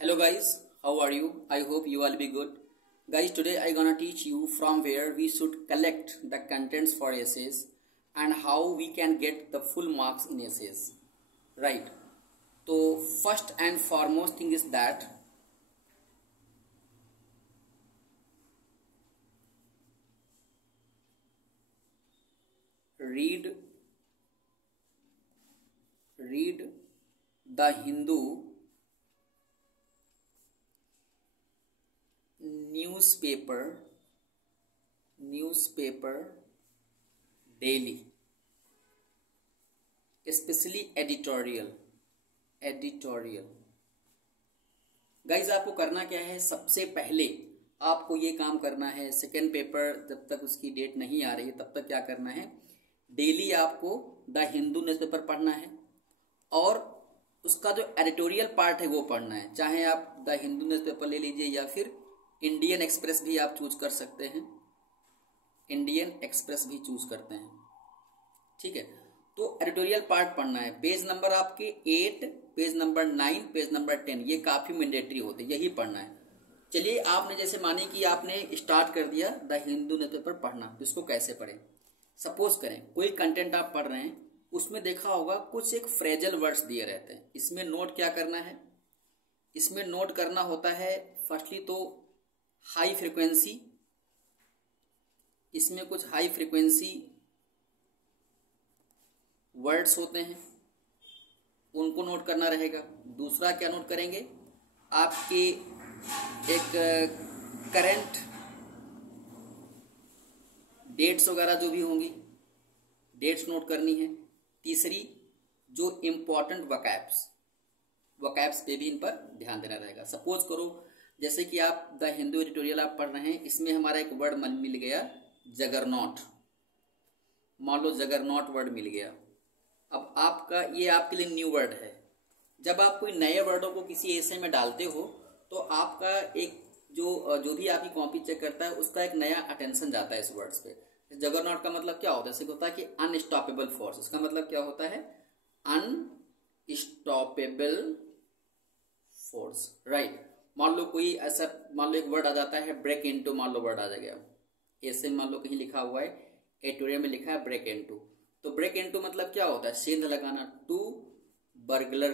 Hello guys, how are you? I hope you all be good. Guys, today I gonna teach you from where we should collect the contents for essays and how we can get the full marks in essays. Right. So first and foremost thing is that read the Hindu newspaper daily, especially editorial. Guys आपको करना क्या है, सबसे पहले आपको ये काम करना है, सेकेंड पेपर जब तक उसकी डेट नहीं आ रही है तब तक क्या करना है, डेली आपको द हिंदू न्यूज़पेपर पढ़ना है और उसका जो एडिटोरियल पार्ट है वो पढ़ना है। चाहे आप द हिंदू न्यूज़पेपर ले लीजिए या फिर इंडियन एक्सप्रेस भी आप चूज कर सकते हैं, इंडियन एक्सप्रेस भी चूज करते हैं, ठीक है। तो एडिटोरियल पार्ट पढ़ना है। पेज नंबर आपके 8, पेज नंबर 9, पेज नंबर 10 ये काफी मैंडेटरी होते हैं, यही पढ़ना है। चलिए, आपने जैसे माने कि आपने स्टार्ट कर दिया द हिंदू न्यूज़पेपर पढ़ना, तो इसको कैसे पढ़ें। सपोज करें कोई कंटेंट आप पढ़ रहे हैं, उसमें देखा होगा कुछ एक फ्रेजल वर्ड्स दिए रहते हैं। इसमें नोट क्या करना है, इसमें नोट करना होता है फर्स्टली तो हाई फ्रीक्वेंसी, इसमें कुछ हाई फ्रीक्वेंसी वर्ड्स होते हैं, उनको नोट करना रहेगा। दूसरा क्या नोट करेंगे, आपके एक करंट डेट्स वगैरह जो भी होंगी, डेट्स नोट करनी है। तीसरी जो इम्पोर्टेंट वकैब्स पे भी इन पर ध्यान देना रहेगा। सपोज करो जैसे कि आप द हिंदू एडिटोरियल आप पढ़ रहे हैं, इसमें हमारा एक वर्ड मिल गया जगरनॉट, मान लो जगरनॉट वर्ड मिल गया। अब आपका ये आपके लिए न्यू वर्ड है। जब आप कोई नए वर्डों को किसी एसे में डालते हो तो आपका एक जो भी आपकी कॉपी चेक करता है उसका एक नया अटेंशन जाता है इस वर्ड्स पे। जगरनॉट का मतलब क्या होता है, इससे होता है कि अनस्टॉपेबल फोर्स। इसका मतलब क्या होता है, अनस्टॉपेबल फोर्स, राइट। मान लो कोई ऐसा, मान लो एक वर्ड आ जाता है ब्रेक इनटू, मान लो वर्ड आ जाएगा ऐसे, मान लो कहीं लिखा हुआ है एडिटोरियल में लिखा है ब्रेक इनटू, तो ब्रेक इनटू मतलब क्या होता है, सेंध लगाना, टू बर्गलर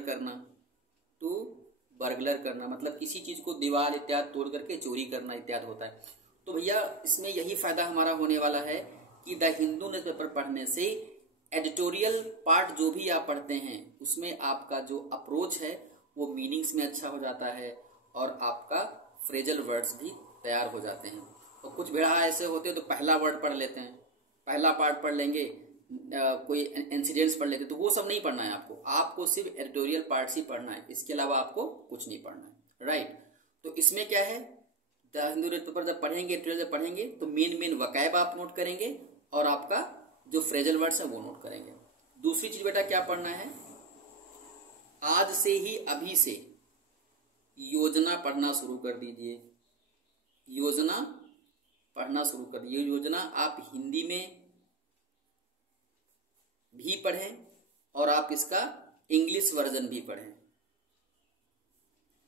करना मतलब किसी चीज को दीवार इत्यादि तोड़ करके चोरी करना इत्यादि होता है। तो भैया इसमें यही फायदा हमारा होने वाला है कि द हिंदू न्यूज़पेपर पढ़ने से एडिटोरियल पार्ट जो भी आप पढ़ते हैं उसमें आपका जो अप्रोच है वो मीनिंग्स में अच्छा हो जाता है और आपका फ्रेजल वर्ड्स भी तैयार हो जाते हैं। तो कुछ बेड़ा ऐसे होते हैं तो पहला वर्ड पढ़ लेते हैं, पहला पार्ट पढ़ लेंगे, कोई इंसिडेंट्स पढ़ लेते, तो वो सब नहीं पढ़ना है आपको सिर्फ एडिटोरियल पार्ट ही पढ़ना है, इसके अलावा आपको कुछ नहीं पढ़ना है, राइट। तो इसमें क्या है, द हिंदू न्यूज़पेपर जब पढ़ेंगे, एडिटोरियल जब पढ़ेंगे तो मेन वकैब आप नोट करेंगे और आपका जो फ्रेजल वर्ड्स है वो नोट करेंगे। दूसरी चीज बेटा क्या पढ़ना है, आज से ही अभी से योजना पढ़ना शुरू कर दीजिए। योजना पढ़ना शुरू कर दीजिए। योजना आप हिंदी में भी पढ़ें और आप इसका इंग्लिश वर्जन भी पढ़ें।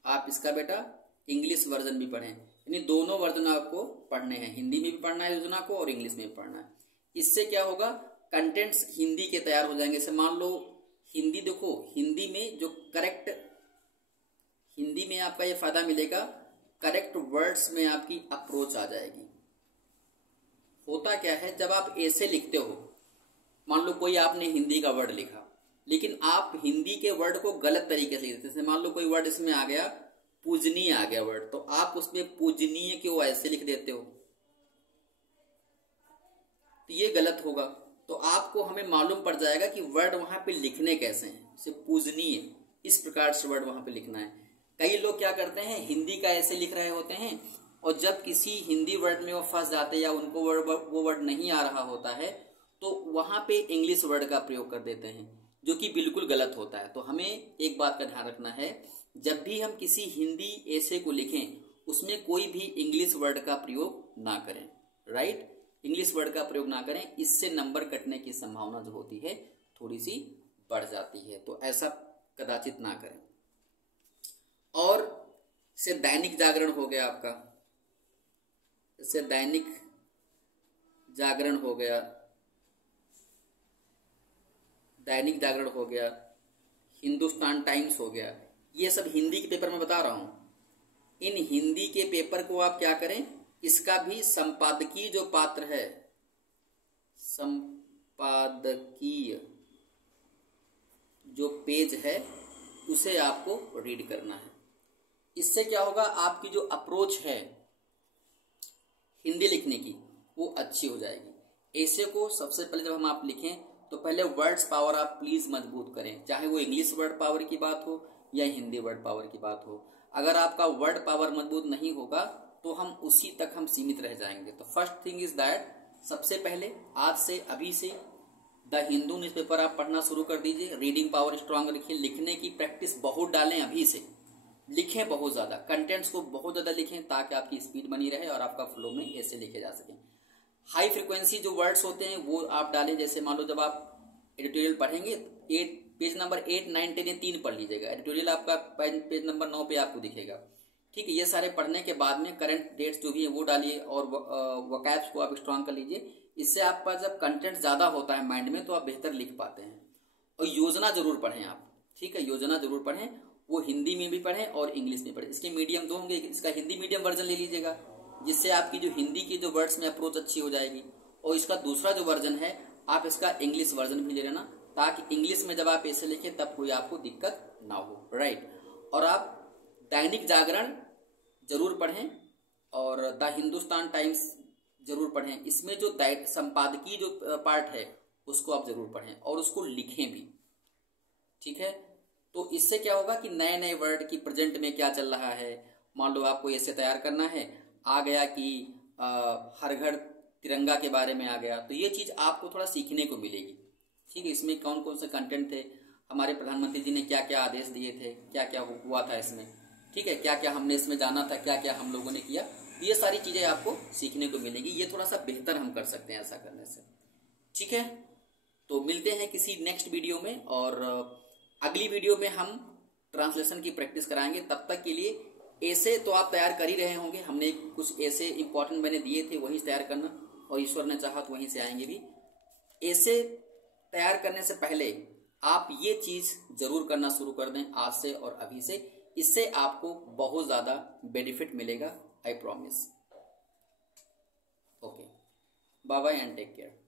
आप इसका बेटा इंग्लिश वर्जन भी पढ़ें, यानी दोनों वर्जन आपको पढ़ने हैं, हिंदी में भी पढ़ना है योजना को और इंग्लिश में भी पढ़ना है। इससे क्या होगा, कंटेंट्स हिंदी के तैयार हो जाएंगे। जैसे मान लो हिंदी, देखो हिंदी में जो करेक्ट, हिंदी में आपका ये फायदा मिलेगा, करेक्ट वर्ड्स में आपकी अप्रोच आ जाएगी। होता क्या है, जब आप ऐसे लिखते हो, मान लो कोई आपने हिंदी का वर्ड लिखा लेकिन आप हिंदी के वर्ड को गलत तरीके से लिखते, जैसे मान लो कोई वर्ड इसमें आ गया पूजनीय आ गया वर्ड, तो आप उसमें पूजनीय क्यों ऐसे लिख देते हो, तो ये गलत होगा। तो आपको हमें मालूम पड़ जाएगा कि वर्ड वहां पे लिखने कैसे हैं, जैसे पूजनीय इस प्रकार से वर्ड वहां पे लिखना है। कई लोग क्या करते हैं, हिंदी का ऐसे लिख रहे होते हैं और जब किसी हिंदी वर्ड में वो फंस जाते हैं या उनको वो वर्ड नहीं आ रहा होता है तो वहां पे इंग्लिश वर्ड का प्रयोग कर देते हैं, जो कि बिल्कुल गलत होता है। तो हमें एक बात का ध्यान रखना है, जब भी हम किसी हिंदी ऐसे को लिखें उसमें कोई भी इंग्लिश वर्ड का प्रयोग ना करें, राइट। इंग्लिश वर्ड का प्रयोग ना करें, इससे नंबर कटने की संभावना जो होती है थोड़ी सी बढ़ जाती है, तो ऐसा कदाचित ना करें। और जैसे दैनिक जागरण हो गया आपका, जैसे दैनिक जागरण हो गया, दैनिक जागरण हो गया, हिंदुस्तान टाइम्स हो गया, ये सब हिंदी के पेपर में बता रहा हूं। इन हिंदी के पेपर को आप क्या करें, इसका भी संपादकीय जो पात्र है, संपादकीय जो पेज है उसे आपको रीड करना है। इससे क्या होगा, आपकी जो अप्रोच है हिंदी लिखने की वो अच्छी हो जाएगी। ऐसे को सबसे पहले जब हम आप लिखें तो पहले वर्ड्स पावर आप प्लीज मजबूत करें, चाहे वो इंग्लिश वर्ड पावर की बात हो या हिंदी वर्ड पावर की बात हो। अगर आपका वर्ड पावर मजबूत नहीं होगा तो हम उसी तक हम सीमित रह जाएंगे। तो फर्स्ट थिंग इज दैट, सबसे पहले आज से अभी से द हिंदू न्यूज़पेपर आप पढ़ना शुरू कर दीजिए। रीडिंग पावर स्ट्रांग रखिए, लिखने की प्रैक्टिस बहुत डालें, अभी से लिखें बहुत ज्यादा, कंटेंट्स को बहुत ज्यादा लिखें ताकि आपकी स्पीड बनी रहे और आपका फ्लो में ऐसे लिखे जा सके। हाई फ्रिक्वेंसी जो वर्ड्स होते हैं वो आप डालें, जैसे मान लो जब आप एडिटोरियल पढ़ेंगे पेज नंबर 8, 9, 10 ये 3 पढ़ लीजिएगा, एडिटोरियल आपका पेज नंबर 9 पे आपको दिखेगा। ठीक है, ये सारे पढ़ने के बाद में करंट डेट्स जो भी है वो डालिए और वोकैब्स को आप स्ट्रांग कर लीजिए। इससे आपका जब कंटेंट ज्यादा होता है माइंड में तो आप बेहतर लिख पाते हैं। और योजना जरूर पढ़ें आप, ठीक है, योजना जरूर पढ़ें, वो हिंदी में भी पढ़ें और इंग्लिश में पढ़ें। इसके मीडियम दो होंगे, इसका हिंदी मीडियम वर्जन ले लीजिएगा जिससे आपकी जो हिंदी की जो वर्ड्स में अप्रोच अच्छी हो जाएगी, और इसका दूसरा जो वर्जन है आप इसका इंग्लिश वर्जन भी ले लेना ताकि इंग्लिश में जब आप ऐसे लिखें तब कोई आपको दिक्कत ना हो, राइट। और आप दैनिक जागरण जरूर पढ़ें और द हिंदुस्तान टाइम्स जरूर पढ़ें। इसमें जो संपादकीय जो पार्ट है उसको आप जरूर पढ़ें और उसको लिखें भी, ठीक है। तो इससे क्या होगा कि नए नए वर्ड की प्रेजेंट में क्या चल रहा है, मान लो आपको ऐसे तैयार करना है, आ गया कि हर घर तिरंगा के बारे में आ गया, तो ये चीज आपको थोड़ा सीखने को मिलेगी, ठीक है। इसमें कौन कौन से कंटेंट थे, हमारे प्रधानमंत्री जी ने क्या क्या आदेश दिए थे, क्या क्या हुआ था इसमें, ठीक है, क्या क्या हमने इसमें जाना था, क्या क्या हम लोगों ने किया, ये सारी चीजें आपको सीखने को मिलेगी। ये थोड़ा सा बेहतर हम कर सकते हैं ऐसा करने से, ठीक है। तो मिलते हैं किसी नेक्स्ट वीडियो में और अगली वीडियो में हम ट्रांसलेशन की प्रैक्टिस कराएंगे। तब तक के लिए ऐसे तो आप तैयार कर ही रहे होंगे, हमने कुछ ऐसे इंपॉर्टेंट मैंने दिए थे वही तैयार करना, और ईश्वर ने चाहा तो वहीं से आएंगे भी। ऐसे तैयार करने से पहले आप ये चीज जरूर करना शुरू कर दें आज से और अभी से, इससे आपको बहुत ज्यादा बेनिफिट मिलेगा, I promise. Okay, bye bye and take care.